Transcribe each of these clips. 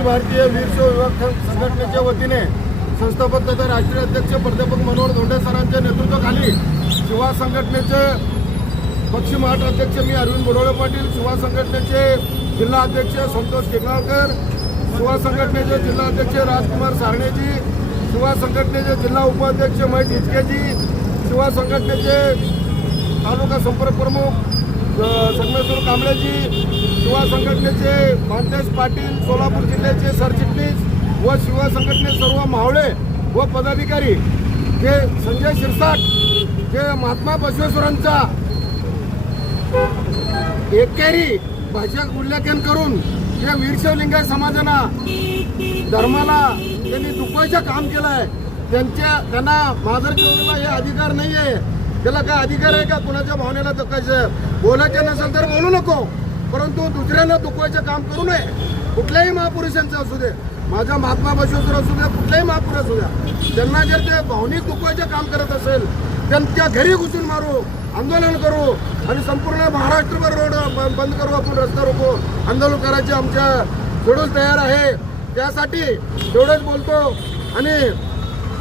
अखिल भारतीय वीरशो विभाग संघटनेच्या वतीने संस्थापक तथा राष्ट्रीय अध्यक्ष प्राध्यापक मनोहर धोंडे सरांच्या नेतृत्वाखाली शिवा संघटनेचे पश्चिम महाट अध्यक्ष मी अरविंद बोडोळे पाटील शिवा संघटनेचे जिल्हा अध्यक्ष संतोष केगावकर शिवा संघटनेचे जिल्हा अध्यक्ष राजकुमार सारणेजी शिवा संघटनेचे जिल्हा उपाध्यक्ष महेश हिचकेजी शिवा संघटनेचे तालुका संपर्क प्रमुख संगमेश्वर कांबळेजी शिवा संघटनेचे मानतेश पाटील सोलापूर जिल्ह्याचे सरचिटणीस व शिवा संघटने सर्व मावळे व पदाधिकारी जे संजय शिरसाट जे महात्मा बसवेश्वरांचा एकेरी भाषा उल्लेखन करून जे वीरशवलिंगाय समाजाना धर्माला त्यांनी दुखवायचं काम केलं आहे त्यांच्या त्यांना माधर चौधरीला हे अधिकार नाही आहे त्याला काय अधिकार आहे का? कुणाच्या भावनेला दुखायचं? बोलायचं नसेल तर बोलू नको. परंतु दुसऱ्यांना दुखवायचं काम करू नये. कुठल्याही महापुरुषांचं असू दे. माझा महात्मा बसवेश्वर असू द्या कुठल्याही महापुरुष असू द्या. त्यांना जर ते भावनिक दुखवायचं काम करत असेल त्यांच्या घरी घुसून मारू आंदोलन करू आणि संपूर्ण महाराष्ट्रभर रोड ब- बंद करू आपण रस्ता रोको. आंदोलन करायचे आमच्या शेड्यूल तयार आहे. त्यासाठी तेवढंच बोलतो आणि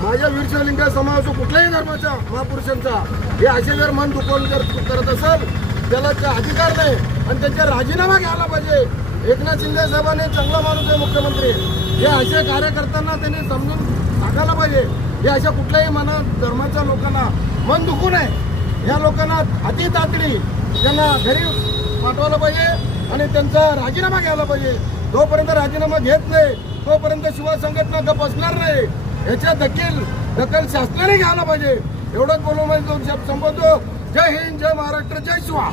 माझ्या वीरशलिंग समाज कुठल्याही धर्माचा महापुरुषांचा हे असे जर मन दुखवून जर करत असेल त्याला अधिकार नाही. आणि त्यांचा राजीनामा घ्यायला पाहिजे. एकनाथ शिंदे साहेबांनी चांगला माणूस आहे मुख्यमंत्री. हे असे कार्यकर्त्यांना त्यांनी समजून सांगायला पाहिजे. हे अशा कुठल्याही मना धर्माच्या लोकांना मन दुखू नये. या लोकांना अति तातडी त्यांना घरी पाठवायला पाहिजे आणि त्यांचा राजीनामा घ्यायला पाहिजे. जोपर्यंत राजीनामा घेत नाही तोपर्यंत शिवा संघटना गप बसणार नाही. याच्या दखल दखल शासनाने घ्यायला पाहिजे. एवढंच बोलून माझे दोन शब्द संबोधतो. जय हिंद जय महाराष्ट्र जय शिवा.